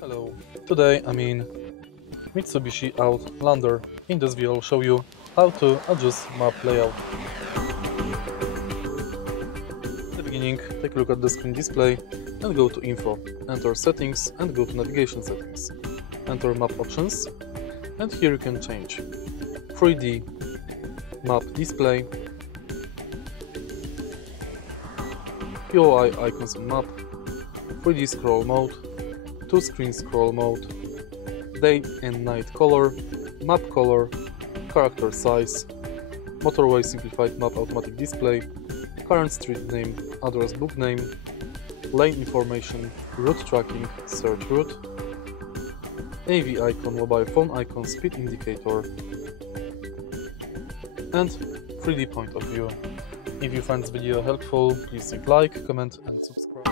Hello, today I'm in Mitsubishi Outlander. In this video I'll show you how to adjust map layout. At the beginning, take a look at the screen display and go to Info. Enter Settings and go to Navigation Settings. Enter Map Options and here you can change 3D Map Display, UI Icons on Map, 3D Scroll Mode, 2-screen scroll mode, day and night color, map color, character size, motorway simplified map automatic display, current street name, address book name, lane information, route tracking, search route, AV icon, mobile phone icon, speed indicator, and 3D point of view. If you find this video helpful, please leave like, comment and subscribe.